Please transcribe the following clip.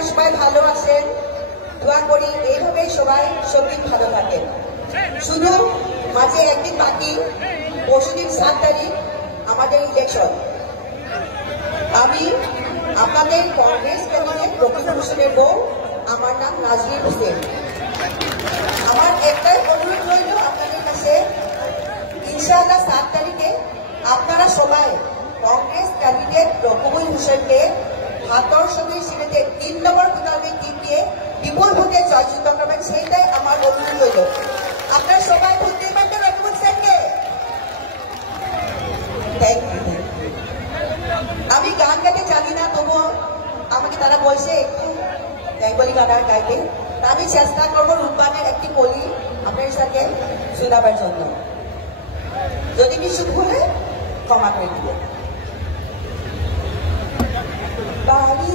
আপনারা সবাই ভালো আছেন, দোয়া করি এইভাবেই সবাই সবদিন ভালো থাকেন। শুধু মাঝে একদিন বাকি, পরশুদিন 7 তারিখ আমাদের ইলেকশন। আমি আপনাদের কংগ্রেস ক্যান্ডিডেট রকিব হোসেনের বউ, আমার নাম নাজরিন হোসেন। আমার একটাই অনুরোধ রইল আপনাদের কাছে, ইনশাআল্লাহ 7 তারিখে আপনারা সবাই কংগ্রেস ক্যান্ডিডেট রকিবুল হোসেনকে হাতর সঙ্গে সিলেটে 3 নম্বর প্রতারণের টিম দিয়ে বিপুল ভোটে জয়যুক্ত করবেন, সেইটাই আমার অনুরোধ রইল। আপনারা সবাই ভোট দেবেন তো রকিবুল হোসেনকে। Thank you. আমি গান গাইতে জানি না, তবুও আমাকে তারা বলছে একটু বেঙ্গলি গান গাইতে। আমি চেষ্টা করবো রূপবানের একটি কলি আপনার সাথে শোনাবার জন্য, যদি কিছু ভুলে ক্ষমা করে দিবেন। বাড়ি